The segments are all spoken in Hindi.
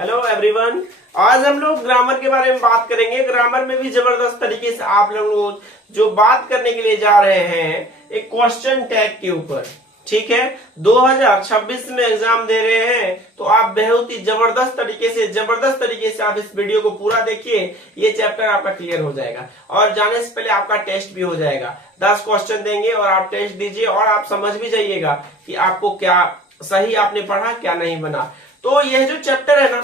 Hello everyone. आज हम लोग ग्रामर के बारे में बात करेंगे। ग्रामर में भी जबरदस्त तरीके से आप लोग जो बात करने के लिए जा रहे हैं एक क्वेश्चन टैग के ऊपर। ठीक है, 2026 में एग्जाम दे रहे हैं तो आप बहुत ही जबरदस्त तरीके से आप इस वीडियो को पूरा देखिए। ये चैप्टर आपका क्लियर हो जाएगा और जाने से पहले आपका टेस्ट भी हो जाएगा। 10 क्वेश्चन देंगे और आप टेस्ट दीजिए और आप समझ भी जाइएगा कि आपको क्या सही आपने पढ़ा क्या नहीं बना। तो यह जो चैप्टर है ना,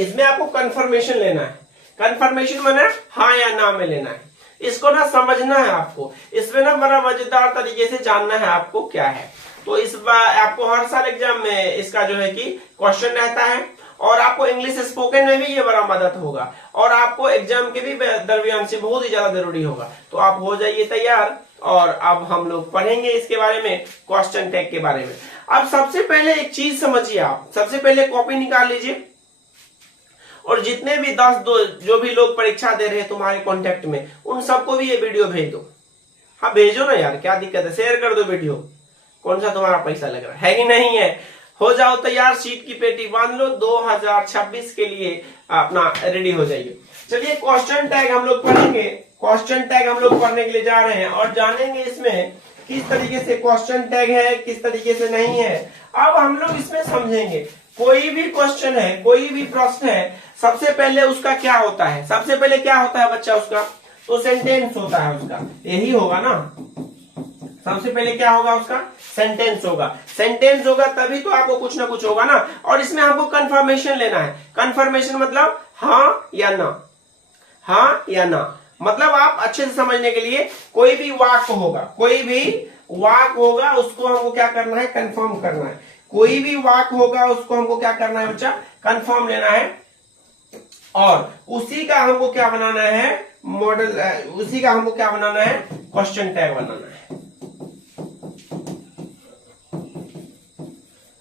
इसमें आपको कंफर्मेशन लेना है। कंफर्मेशन माने हाँ या ना में लेना है। इसको ना समझना है आपको। इसमें ना बड़ा मजेदार तरीके से जानना है आपको क्या है। तो इस बार आपको हर साल एग्जाम में इसका जो है कि क्वेश्चन रहता है और आपको इंग्लिश स्पोकन में भी ये बड़ा मदद होगा और आपको एग्जाम के भी दरमियान से बहुत ही ज्यादा जरूरी होगा। तो आप हो जाइए तैयार और अब हम लोग पढ़ेंगे इसके बारे में, क्वेश्चन टैग के बारे में। अब सबसे पहले एक चीज समझिए, आप सबसे पहले कॉपी निकाल लीजिए और जितने भी 10 जो भी लोग परीक्षा दे रहे हैं तुम्हारे कांटेक्ट में, उन सबको भी ये वीडियो भेज दो। हाँ भेजो ना यार, क्या दिक्कत है, शेयर कर दो वीडियो। कौन सा तुम्हारा पैसा लग रहा है कि नहीं है। हो जाओ तैयार, सीट की पेटी बांध लो, 2026 के लिए अपना रेडी हो जाइए। चलिए क्वेश्चन टैग हम लोग पढ़ेंगे। क्वेश्चन टैग हम लोग पढ़ने के लिए जा रहे हैं और जानेंगे इसमें किस तरीके से क्वेश्चन टैग है, किस तरीके से नहीं है। अब हम लोग इसमें समझेंगे कोई भी क्वेश्चन है, कोई भी प्रश्न है, सबसे पहले उसका क्या होता है। सबसे पहले क्या होता है बच्चा उसका, तो सेंटेंस होता है उसका, यही होगा ना। सबसे पहले क्या होगा उसका, सेंटेंस होगा। सेंटेंस होगा तभी तो आपको कुछ ना कुछ होगा ना। और इसमें आपको कंफर्मेशन लेना है। कंफर्मेशन मतलब हाँ या ना, हाँ या ना। मतलब आप अच्छे से समझने के लिए कोई भी वाक्य होगा, कोई भी वाक्य होगा उसको हमको क्या करना है, कंफर्म करना है। कोई भी वाक्य होगा उसको हमको क्या करना है बच्चा, कंफर्म लेना है और उसी का हमको क्या बनाना है, मॉडल, उसी का हमको क्या बनाना है, क्वेश्चन टैग बनाना है।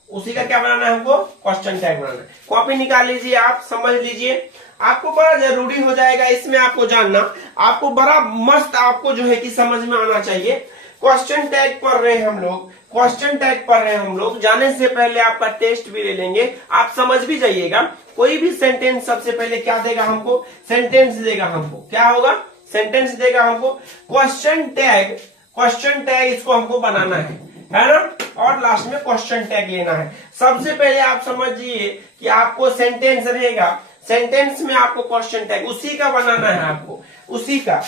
उसी का क्या बनाना है हमको, क्वेश्चन टैग बनाना है। कॉपी निकाल लीजिए, आप समझ लीजिए। आपको बड़ा जरूरी हो जाएगा इसमें आपको जानना, आपको बड़ा मस्त आपको जो है कि समझ में आना चाहिए। क्वेश्चन टैग पढ़ रहे हैं हम लोग, क्वेश्चन टैग पढ़ रहे हैं हम लोग। जाने से पहले आपका टेस्ट भी ले लेंगे, आप समझ भी जाइएगा। कोई भी सेंटेंस सबसे पहले क्या देगा हमको, सेंटेंस देगा हमको। क्या होगा, सेंटेंस देगा हमको। क्वेश्चन टैग इसको हमको बनाना है ना। और लास्ट में क्वेश्चन टैग लेना है। सबसे पहले आप समझिए कि आपको सेंटेंस रहेगा, सेंटेंस में आपको क्वेश्चन टैग उसी का बनाना है आपको, उसी का।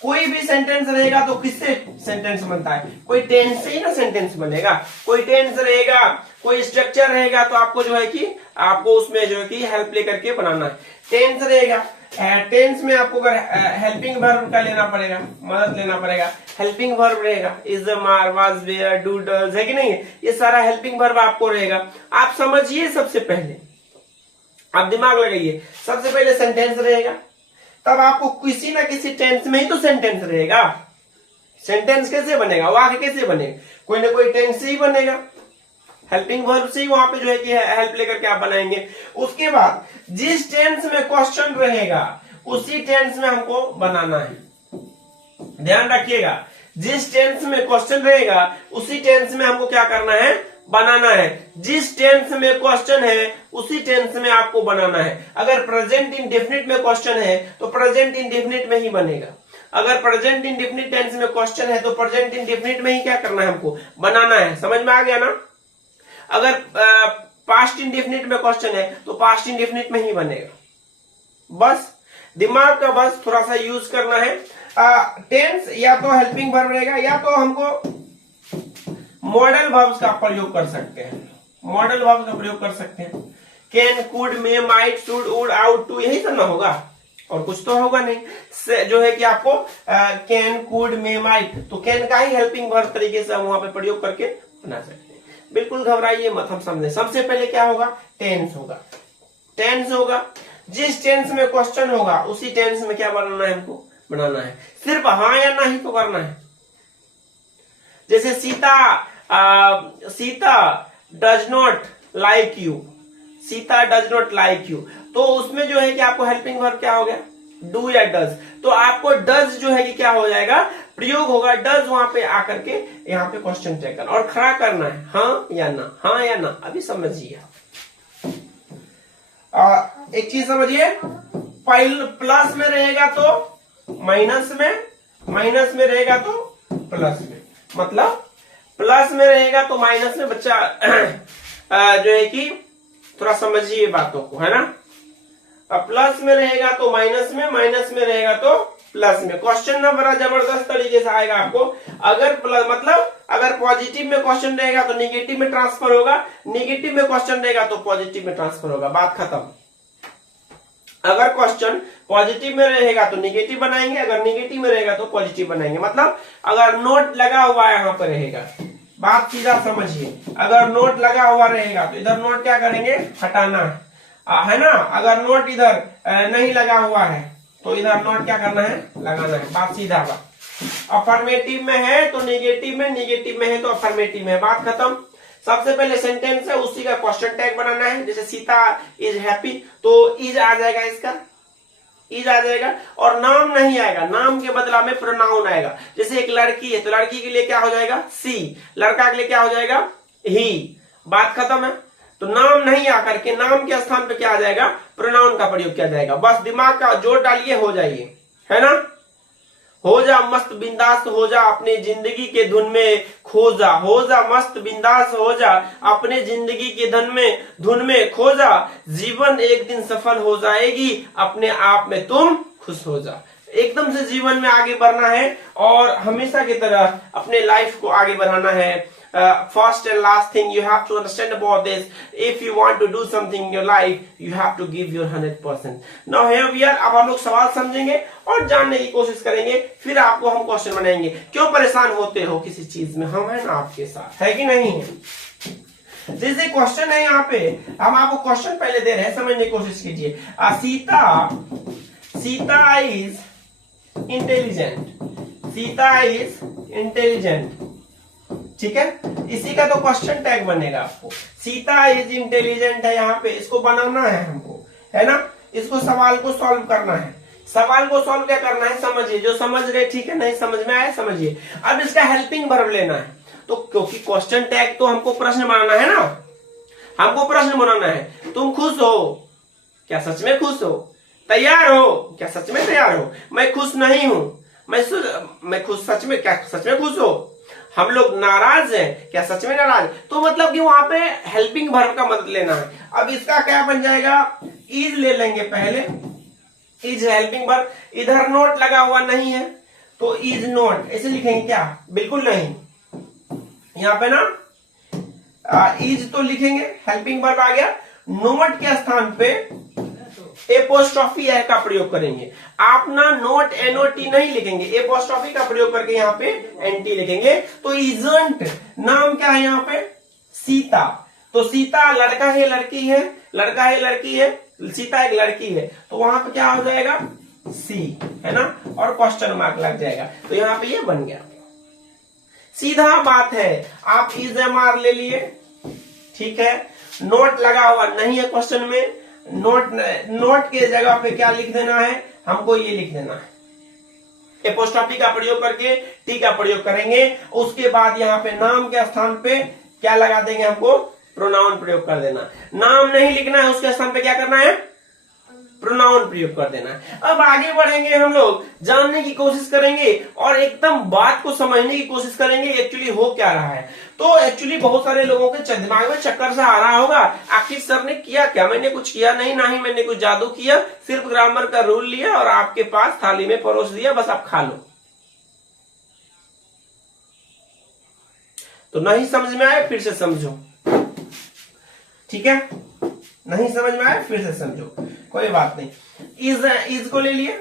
कोई भी सेंटेंस रहेगा तो किससे सेंटेंस बनता है, कोई टेंस से ही ना सेंटेंस बनेगा। कोई टेंस रहेगा, कोई स्ट्रक्चर रहेगा तो आपको जो है कि आपको उसमें जो है कि हेल्प लेकर के बनाना है। टेंस रहेगा, टेंस में आपको हेल्पिंग वर्ब का लेना पड़ेगा, मदद लेना पड़ेगा। हेल्पिंग वर्ब रहेगा, इज, मार, वाज, वेयर, डू, डज, है कि नहीं। ये सारा हेल्पिंग वर्ब आपको रहेगा। आप समझिए, सबसे पहले आप दिमाग लगाइए। सबसे पहले सेंटेंस रहेगा, तब आपको किसी ना किसी टेंस में ही तो सेंटेंस रहेगा। सेंटेंस कैसे बनेगा, वाक्य कैसे बनेगा, कोई ना कोई टेंस से ही बनेगा। हेल्पिंग वर्ब से ही वहां पे जो है कि हेल्प लेकर के आप बनाएंगे। उसके बाद जिस टेंस में क्वेश्चन रहेगा उसी टेंस में हमको बनाना है। ध्यान रखिएगा, जिस टेंस में क्वेश्चन रहेगा उसी टेंस में हमको क्या करना है, बनाना है। जिस टेंस में क्वेश्चन है उसी टेंस में आपको बनाना है। अगर प्रेजेंट इंडेफिनिट में क्वेश्चन है तो प्रेजेंट इंडेफिनिट में ही बनेगा। अगर प्रेजेंट इंडेफिनिट टेंस में क्वेश्चन है तो प्रेजेंट इंडेफिनिट में ही क्या करना है, हमको बनाना है। समझ में आ गया ना। अगर पास्ट इंडेफिनिट में क्वेश्चन है तो पास्ट इंडेफिनिट में ही बनेगा। बस दिमाग का बस थोड़ा सा यूज करना है। टेंस या तो हेल्पिंग वर्ब रहेगा या तो हमको मॉडल वर्ब्स का प्रयोग कर सकते हैं। मॉडल वर्ब्स का प्रयोग कर सकते हैं। Can, could, may, might, should, would, ought, to, यही सब ना होगा और कुछ तो होगा नहीं। जो है कि आपको कैन, कुड, मे, माइट, तो कैन का ही हेल्पिंग वर्ब तरीके से हम वहां पे प्रयोग करके बना सकते हैं। बिल्कुल घबराइए मत, हम समझे। सबसे पहले क्या होगा, टेंस होगा। टेंस होगा, जिस टेंस में क्वेश्चन होगा उसी टेंस में क्या बनाना है, हमको बनाना है। सिर्फ हाँ या ना ही तो करना है। जैसे Sita does not like you, Sita does not like you, तो उसमें जो है कि आपको हेल्पिंग वर्ब क्या हो गया, डू या डज। तो आपको डज जो है कि क्या हो जाएगा, प्रयोग होगा। डज वहां पे आकर के यहाँ पे क्वेश्चन टैग करना और खड़ा करना है हाँ या ना, हाँ या ना। अभी समझिए, एक चीज समझिए, प्लस में रहेगा तो माइनस में, माइनस में रहेगा तो प्लस में, मतलब प्लस में रहेगा तो माइनस में। बच्चा जो है कि थोड़ा समझिए बातों को, है ना। अब प्लस में रहेगा तो माइनस में, माइनस में रहेगा तो प्लस में। क्वेश्चन ना बड़ा जबरदस्त तरीके से आएगा आपको। अगर प्लस मतलब अगर पॉजिटिव में क्वेश्चन रहेगा तो निगेटिव में ट्रांसफर होगा, निगेटिव में क्वेश्चन रहेगा तो पॉजिटिव में ट्रांसफर होगा, बात खत्म। अगर क्वेश्चन पॉजिटिव में रहेगा तो निगेटिव बनाएंगे, अगर निगेटिव में रहेगा तो पॉजिटिव बनाएंगे। मतलब अगर नोट लगा हुआ यहां पर रहेगा, बात सीधा समझिए, अगर नोट लगा हुआ रहेगा तो इधर नोट क्या करेंगे, हटाना है ना। अगर नोट इधर नहीं लगा हुआ है तो इधर नोट क्या करना है, लगाना है, बात सीधा बात। अफर्मेटिव में है तो निगेटिव में, निगेटिव में है तो अफर्मेटिव में, बात खत्म। सबसे पहले सेंटेंस है, उसी का क्वेश्चन टैग बनाना है। जैसे सीता इज हैप्पी तो इज आ जाएगा, इसका इज आ जाएगा, और नाम नहीं आएगा, नाम के बदला में प्रोनाउन आएगा। जैसे एक लड़की है तो लड़की के लिए क्या हो जाएगा, सी, लड़का के लिए क्या हो जाएगा, ही, बात खत्म है। तो नाम नहीं आकर के नाम के स्थान पे क्या आ जाएगा, प्रोनाउन का प्रयोग किया जाएगा। बस दिमाग का जोर डालिए, हो जाइए, है ना। हो जा मस्त बिंदास हो जा, अपने जिंदगी के धुन में खो जा, हो जा मस्त बिंदास हो जा, अपने जिंदगी के धुन में खो जा, जीवन एक दिन सफल हो जाएगी, अपने आप में तुम खुश हो जा। एकदम से जीवन में आगे बढ़ना है और हमेशा की तरह अपने लाइफ को आगे बढ़ाना है। First and last thing you have to understand about this, if you want to do something in your life, you have to give your 100%. Now here we are, अब हम लोग सवाल समझेंगे और जानने की कोशिश करेंगे, फिर आपको हम क्वेश्चन बनाएंगे। क्यों परेशान होते हो किसी चीज में, हम है ना आपके साथ, है कि नहीं है। जैसे क्वेश्चन है यहाँ पे, हम आपको क्वेश्चन पहले दे रहे हैं, समझने की कोशिश कीजिए। Sita is intelligent, Sita is intelligent, ठीक है। इसी का तो क्वेश्चन टैग बनेगा आपको। सीता इज इंटेलिजेंट है यहाँ पे, इसको बनाना है हमको, है ना। इसको सवाल को सॉल्व करना है। सवाल को सॉल्व क्या करना है, समझिए, जो समझ रहे ठीक है, नहीं समझ में आया समझिए। अब इसका हेल्पिंग वर्ब लेना है, तो क्योंकि क्वेश्चन टैग तो हमको प्रश्न बनाना है ना, हमको प्रश्न बनाना है। तुम खुश हो क्या, सच में खुश हो, तैयार हो क्या, सच में तैयार हो, मैं खुश नहीं हूं, मैं खुश, सच में क्या, सच में खुश हो, हम लोग नाराज हैं क्या, सच में नाराज। तो मतलब कि वहां पे हेल्पिंग वर्ब का मदद लेना है। अब इसका क्या बन जाएगा, इज ले लेंगे पहले, इज हेल्पिंग वर्ब। इधर नोट लगा हुआ नहीं है तो इज नोट ऐसे लिखेंगे क्या, बिल्कुल नहीं। यहाँ पे ना इज तो लिखेंगे, हेल्पिंग वर्ब आ गया, नोट के स्थान पे एपोस्ट्रोफी है का प्रयोग करेंगे। आप ना नोट एनओटी नहीं लिखेंगे, एपोस्ट्रोफी का प्रयोग करके यहाँ पे एनटी लिखेंगे। तो इजंट नाम क्या है यहाँ पे, सीता। तो सीता लड़का है लड़की है, लड़का है लड़की है, सीता एक लड़की है, तो वहां पे क्या हो जाएगा, सी, है ना, और क्वेश्चन मार्क लग जाएगा। तो यहाँ पे ये बन गया, सीधा बात है। आप इज एम आर ले लिए, ठीक है। नोट लगा हुआ नहीं है क्वेश्चन में, नोट के जगह पे क्या लिख देना है, हमको ये लिख देना है। एपोस्ट्रोफी का प्रयोग करके टी का प्रयोग करेंगे। उसके बाद यहाँ पे नाम के स्थान पे क्या लगा देंगे, हमको प्रोनाउन प्रयोग कर देना। नाम नहीं लिखना है, उसके स्थान पे क्या करना है, प्रोनाउन प्रयोग कर देना है। अब आगे बढ़ेंगे, हम लोग जानने की कोशिश करेंगे और एकदम बात को समझने की कोशिश करेंगे एक्चुअली हो क्या रहा है। तो एक्चुअली बहुत सारे लोगों के दिमाग में चक्कर सा आ रहा होगा, आखिर सर ने किया क्या, मैंने कुछ किया नहीं, ना ही मैंने कुछ जादू किया, सिर्फ ग्रामर का रूल लिया और आपके पास थाली में परोस दिया, बस आप खा लो। तो नहीं समझ में आए फिर से समझो, ठीक है। नहीं समझ में आए फिर से समझो, कोई बात नहीं। इज को ले लिए,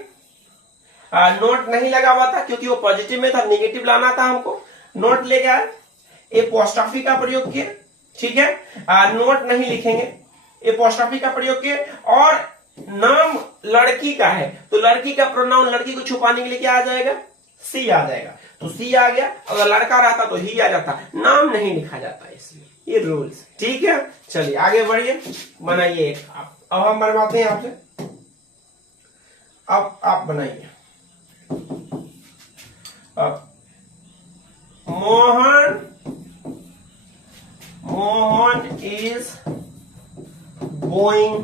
नोट नहीं लगा हुआ था क्योंकि वो पॉजिटिव में था, नेगेटिव लाना था हमको, नोट ले गया, एपोस्ट्रोफी का प्रयोग किए, ठीक है। नोट नहीं लिखेंगे, एपोस्ट्रोफी का प्रयोग किए, और नाम लड़की का है तो लड़की का प्रोनाउन, लड़की को छुपाने के लिए क्या आ जाएगा, सी आ जाएगा। तो सी आ गया, अगर लड़का रहता तो ही आ जाता, नाम नहीं लिखा जाता, इसलिए ये रूल्स, ठीक है। चलिए आगे बढ़िए, बनाइए। अब हम बनवाते हैं आपसे, अब आप बनाइए। अब मोहन इज गोइंग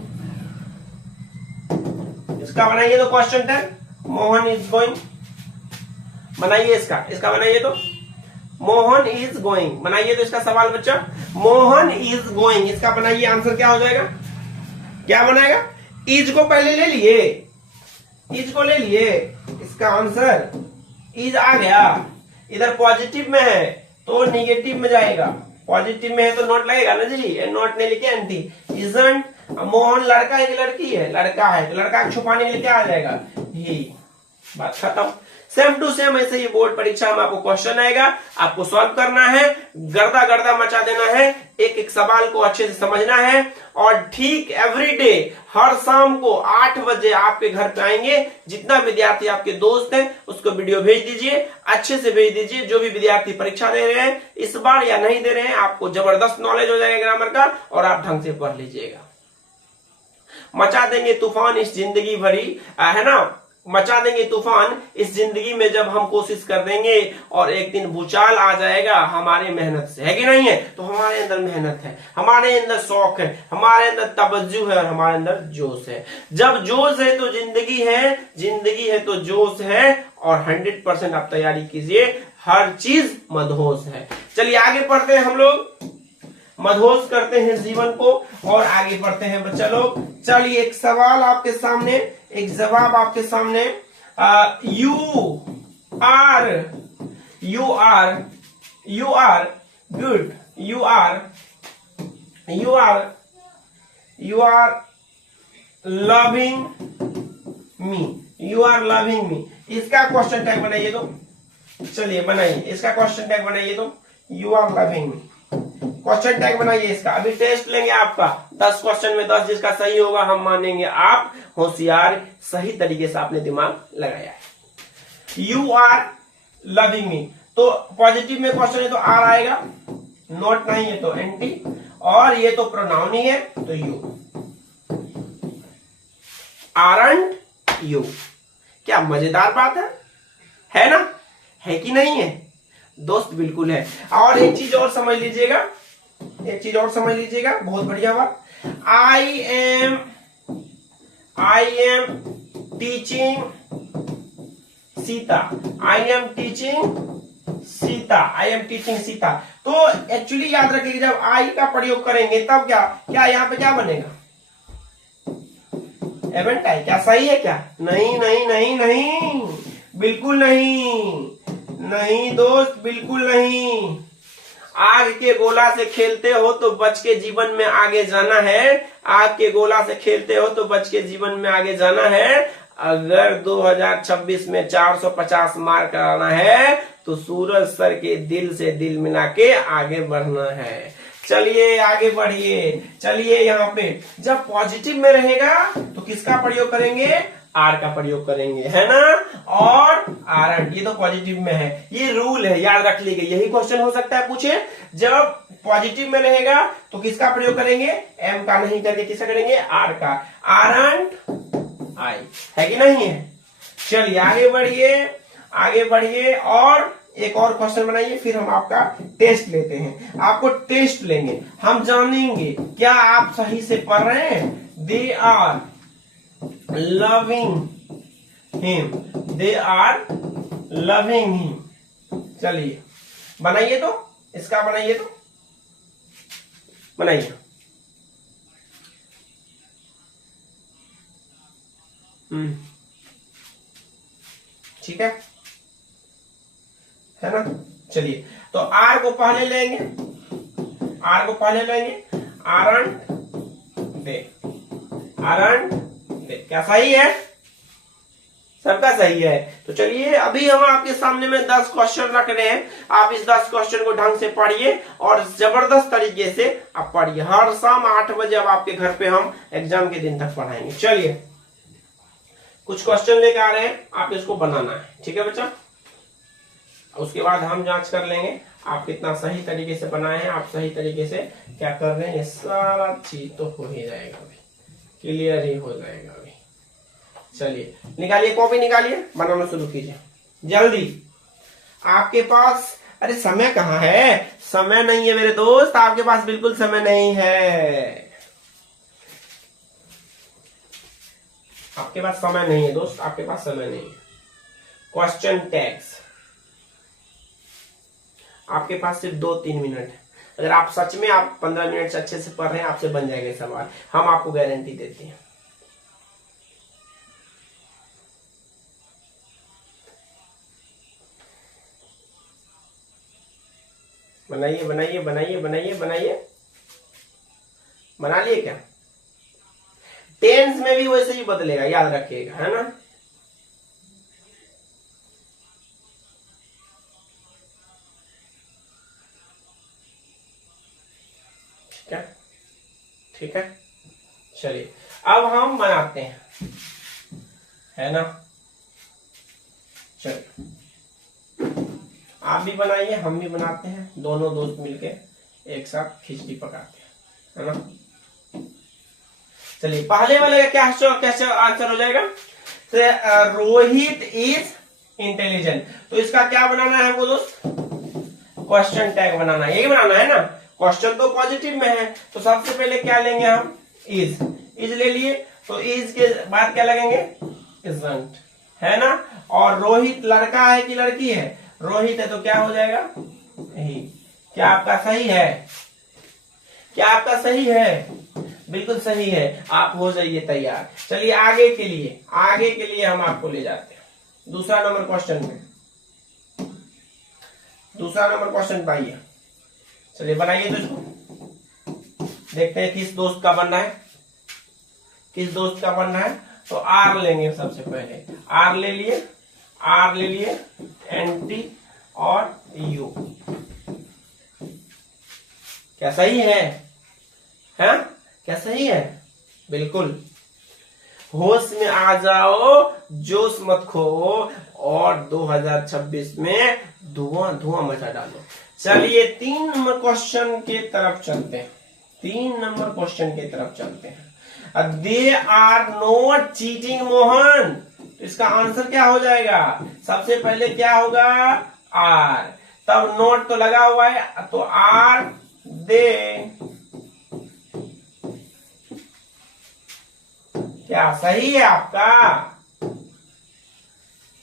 इसका बनाइए तो question tag, Mohan is going, बनाइए इसका बनाइए तो मोहन इज गोइंग, बनाइए तो इसका सवाल बच्चा, मोहन इज गोइंग, इसका बनाइए, आंसर क्या हो जाएगा, क्या बनाएगा, इज को पहले ले लिए, इज को ले लिए, इसका आंसर इज आ गया, इधर पॉजिटिव में है तो निगेटिव में जाएगा, पॉजिटिव में है तो नॉट लगेगा ना जी, नॉट नहीं लिखे एंटी, इजंट, मोहन लड़का है कि लड़की है, लड़का है तो लड़का छुपाने के लिए क्या आ जाएगा, ही, बात खत्म। सेम टू सेम ऐसे ही बोर्ड परीक्षा में आपको क्वेश्चन आएगा, आपको सॉल्व करना है, गर्दा गर्दा मचा देना है, एक एक सवाल को अच्छे से समझना है, और ठीक एवरीडे हर शाम को 8 बजे आपके घर पे आएंगे, जितना विद्यार्थी आपके दोस्त हैं उसको वीडियो भेज दीजिए, अच्छे से भेज दीजिए, जो भी विद्यार्थी परीक्षा दे रहे हैं इस बार या नहीं दे रहे हैं, आपको जबरदस्त नॉलेज हो जाएगा ग्रामर का, और आप ढंग से पढ़ लीजिएगा। मचा देंगे तूफान इस जिंदगी भरी, है ना, मचा देंगे तूफान इस जिंदगी में जब हम कोशिश कर देंगे, और एक दिन भूचाल आ जाएगा हमारे मेहनत से, है कि नहीं है, तो हमारे अंदर मेहनत है, हमारे अंदर शौक है, हमारे अंदर तवज्जो है, और हमारे अंदर जोश है। जब जोश है तो जिंदगी है, जिंदगी है तो जोश है, और 100% आप तैयारी कीजिए, हर चीज मदहोश है। चलिए आगे पढ़ते हैं हम लोग, मदहोश करते हैं जीवन को, और आगे बढ़ते हैं बच्चा लोग। चलिए एक सवाल आपके सामने, एक जवाब आपके सामने, you are good, you are loving me, इसका क्वेश्चन टैग बनाइए तो, चलिए बनाइए इसका क्वेश्चन टैग बनाइए तो, you are loving me, question tag बनाइए इसका। अभी टेस्ट लेंगे आपका 10 क्वेश्चन में 10, जिसका सही होगा हम मानेंगे आप होशियार, सही तरीके से आपने दिमाग लगाया है। यू आर लविंग मी, तो पॉजिटिव में क्वेश्चन है तो आर आएगा, नॉट नहीं है तो एंटी, और ये तो प्रोनाउन ही है तो यू, आरंट यू। क्या मजेदार बात है ना, है कि नहीं है दोस्त, बिल्कुल है। और एक चीज और समझ लीजिएगा, एक चीज और समझ लीजिएगा, बहुत बढ़िया बात, I am teaching Sita, I am teaching Sita, तो एक्चुअली याद रखिए जब आई का प्रयोग करेंगे तब क्या यहाँ पे क्या बनेगा, एवेंट आई, क्या सही है क्या, नहीं नहीं नहीं नहीं, बिल्कुल नहीं दोस्त, बिल्कुल नहीं। आग के गोला से खेलते हो तो बच के जीवन में आगे जाना है, आग के गोला से खेलते हो तो बच के जीवन में आगे जाना है। अगर 2026 में 450 मार कराना है तो सूरज सर के दिल से दिल मिला के आगे बढ़ना है। चलिए आगे बढ़िए, चलिए यहाँ पे जब पॉजिटिव में रहेगा तो किसका प्रयोग करेंगे, आर का प्रयोग करेंगे, है ना, और आर, ये तो पॉजिटिव में है, ये रूल है, याद रख लीजिए, यही क्वेश्चन हो सकता है पूछे, जब पॉजिटिव में रहेगा तो किसका प्रयोग करेंगे, एम का नहीं करके किसका करेंगे, आर का, आरंट आई, है कि नहीं है। चलिए आगे बढ़िए, और एक और क्वेश्चन बनाइए, फिर हम आपका टेस्ट लेते हैं, आपको टेस्ट लेंगे, हम जानेंगे क्या आप सही से पढ़ रहे हैं। They are loving him, they are loving him. चलिए बनाइए तो, इसका बनाइए तो, बनाइए, ठीक है ना। चलिए तो आर को पहले लेंगे, आरंट दे, क्या सही है, सबका सही है। तो चलिए अभी हम आपके सामने में 10 क्वेश्चन रख रहे हैं, आप इस 10 क्वेश्चन को ढंग से पढ़िए और जबरदस्त तरीके से आप पढ़िए। हर शाम 8 बजे अब आपके घर पे हम एग्जाम के दिन तक पढ़ाएंगे। चलिए कुछ क्वेश्चन लेकर आ रहे हैं, आप इसको बनाना है, ठीक है बच्चा। उसके बाद हम जांच कर लेंगे आप कितना सही तरीके से बनाए हैं, आप सही तरीके से क्या कर रहे हैं, ये सारा चीज तो हो ही जाएगा, अभी क्लियर ही हो जाएगा अभी। चलिए निकालिए, कॉपी निकालिए, बनाना शुरू कीजिए जल्दी। आपके पास, अरे समय कहाँ है, समय नहीं है मेरे दोस्त, आपके पास बिल्कुल समय नहीं है। आपके पास समय नहीं है दोस्त, आपके पास समय नहीं है। क्वेश्चन टैग्स आपके पास सिर्फ 2-3 मिनट है। अगर आप सच में आप 15 मिनट से अच्छे से पढ़ रहे हैं, आपसे बन जाएंगे सवाल, हम आपको गारंटी देते हैं। बनाइए बनाइए बनाइए बनाइए बनाइए, बना लिए क्या? टेंस में भी वैसे ही बदलेगा, याद रखिएगा, है ना। ठीक है, ठीक है, चलिए अब हम बनाते हैं, है ना। चलिए आप भी बनाइए, हम भी बनाते हैं, दोनों दोस्त मिलके एक साथ खिचड़ी पकाते हैं, है ना। चलिए पहले वाले का कैसे आंसर हो जाएगा? रोहित इज इंटेलिजेंट, तो इसका क्या बनाना है हमको दोस्त? क्वेश्चन टैग बनाना है, यही बनाना है ना। क्वेश्चन तो पॉजिटिव में है, तो सबसे पहले क्या लेंगे हम? इज ले लिए, तो इज के बाद क्या लगेंगे? इजंट, है ना। और रोहित लड़का है कि लड़की है? रोहित है, तो क्या हो जाएगा? ही। क्या आपका सही है? क्या आपका सही है? बिल्कुल सही है, आप हो जाइए तैयार। चलिए आगे के लिए हम आपको ले जाते हैं दूसरा नंबर क्वेश्चन में। दूसरा नंबर क्वेश्चन पाइए, चलिए बनाइए। तो इसको देखते हैं किस दोस्त का बनना है, किस दोस्त का बनना है। तो आर लेंगे सबसे पहले, आर ले लिए, एंटी और यू। क्या सही है? हैं? क्या सही है? बिल्कुल। होश में आ जाओ, जोश मत खो, और 2026 में धुआं धुआं मचा डालो। चलिए 3 नंबर क्वेश्चन के तरफ चलते हैं, 3 नंबर क्वेश्चन के तरफ चलते हैं। They are not cheating Mohan, तो इसका आंसर क्या हो जाएगा? सबसे पहले क्या होगा? आर, तब नोट तो लगा हुआ है, तो आर दे। क्या सही है आपका?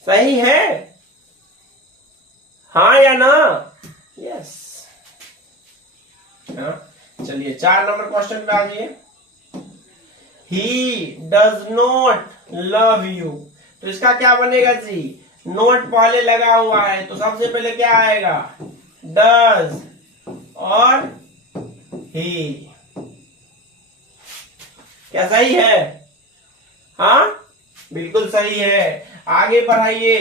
सही है, हाँ या ना? यस। चलिए 4 नंबर क्वेश्चन पे आ जाइए। He does not love you, तो इसका क्या बनेगा जी? नोट पहले लगा हुआ है, तो सबसे पहले क्या आएगा? डज और ही। क्या सही है? हाँ बिल्कुल सही है। आगे बढ़ाइए,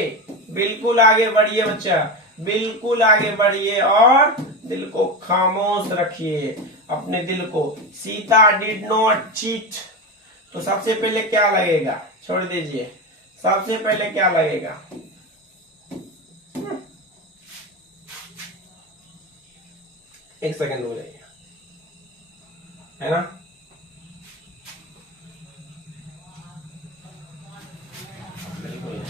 बिल्कुल आगे बढ़िए बच्चा, बिल्कुल आगे बढ़िए, और दिल को खामोश रखिए, अपने दिल को। सीता डिड नॉट चीट, तो सबसे पहले क्या लगेगा? छोड़ दीजिए, सबसे पहले क्या लगेगा? एक सेकंड हो जाएगा, है ना। बिल्कुल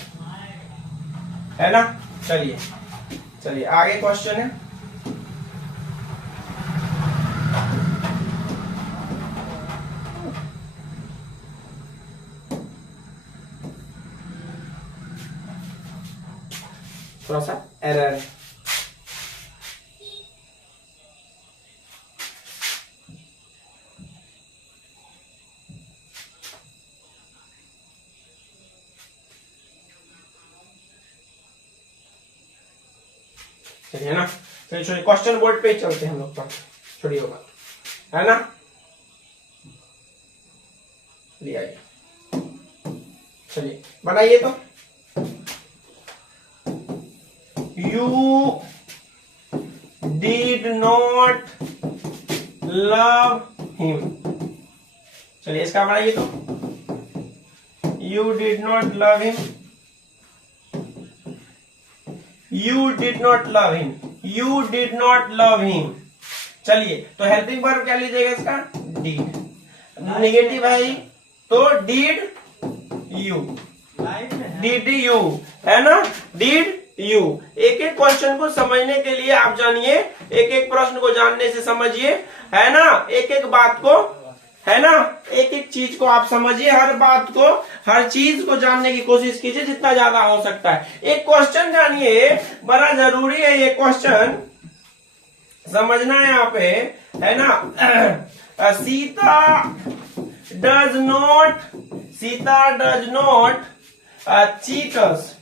है ना। चलिए आगे क्वेश्चन है। थोड़ा सा एरर है। चलिए ना, चलिए क्वेश्चन बोर्ड पे चलते हैं हम लोग, तो छोड़िए बात, है ना। ले आइए, चलिए बनाइए। तो you did not love him, चलिए इसका बनाइए। तो you did not love him, you did not love him, you did not love him. चलिए तो हेल्पिंग वर्ब क्या लीजिएगा इसका? डिड। नेगेटिव है तो डिड यू, डिड यू, है ना। Did you. एक एक क्वेश्चन को समझने के लिए आप जानिए, एक एक प्रश्न को जानने से समझिए, है ना, एक एक बात को, है ना। एक एक चीज को आप समझिए, हर बात को, हर चीज को जानने की कोशिश कीजिए जितना ज्यादा हो सकता है। एक क्वेश्चन जानिए, बड़ा जरूरी है ये क्वेश्चन समझना है यहाँ पे, है ना। Sita does not cheat us,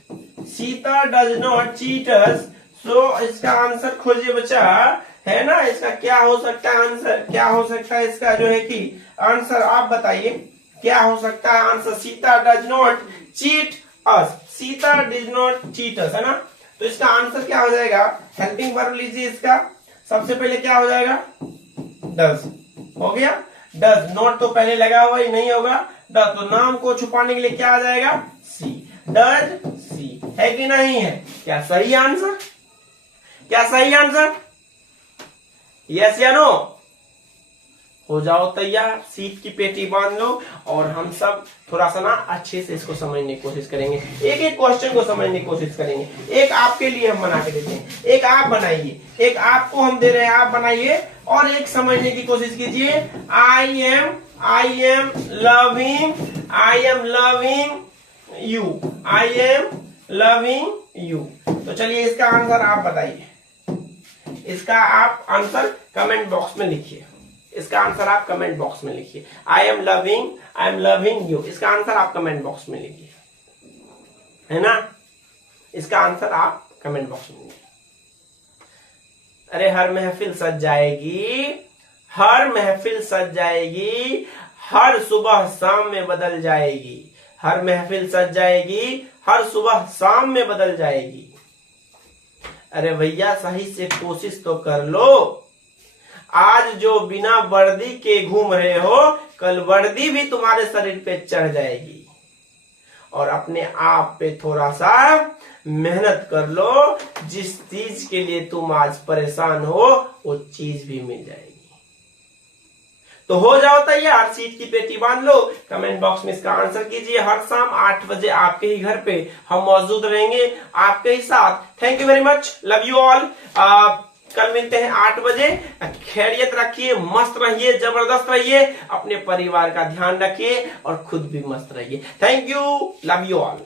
Sita does not cheat us. So इसका आंसर खोजिए बच्चा, है ना। इसका क्या हो सकता है आंसर, क्या हो सकता है इसका जो है कि आंसर, आप बताइए क्या हो सकता है answer. Sita does not cheat us, Sita does not cheat us, है ना। तो इसका आंसर क्या हो जाएगा, हेल्पिंग वर्ब लीजिए इसका, सबसे पहले क्या हो जाएगा, डज हो गया। डज नॉट तो पहले लगा हुआ ही नहीं होगा, डज तो नाम को छुपाने के लिए क्या आ जाएगा, सी, डज सी, है कि नहीं है। क्या सही आंसर, क्या सही आंसर, यस या नो। हो जाओ तैयार, सीट की पेटी बांध लो और हम सब थोड़ा सा ना अच्छे से इसको समझने की कोशिश करेंगे, एक एक क्वेश्चन को समझने की कोशिश करेंगे। एक आपके लिए हम बना के देते हैं, एक आप बनाइए, एक आपको हम दे रहे हैं, आप बनाइए और एक समझने की कोशिश कीजिए। I am loving you, I am loving you. तो चलिए इसका आंसर आप बताइए, इसका आप आंसर कमेंट बॉक्स में लिखिए, इसका आंसर आप कमेंट बॉक्स में लिखिए। आई एम लविंग यू, इसका आंसर आप कमेंट बॉक्स में लिखिए, है ना। इसका आंसर आप कमेंट बॉक्स में लिखिए। अरे हर महफिल सज जाएगी, हर महफिल सज जाएगी, हर सुबह शाम में बदल जाएगी, हर महफिल सज जाएगी, हर सुबह शाम में बदल जाएगी। अरे भैया सही से कोशिश तो कर लो, आज जो बिना वर्दी के घूम रहे हो, कल वर्दी भी तुम्हारे शरीर पे चढ़ जाएगी। और अपने आप पे थोड़ा सा मेहनत कर लो, जिस चीज के लिए तुम आज परेशान हो वो चीज भी मिल जाएगी। तो हो जाओ तैयार, सीट की पेटी बांध लो, कमेंट बॉक्स में इसका आंसर कीजिए। हर शाम 8 बजे आपके ही घर पे हम मौजूद रहेंगे, आपके ही साथ। Thank you very much, love you all. कल मिलते हैं 8 बजे। खैरियत रखिए, मस्त रहिए, जबरदस्त रहिए, अपने परिवार का ध्यान रखिए और खुद भी मस्त रहिए। Thank you, love you all.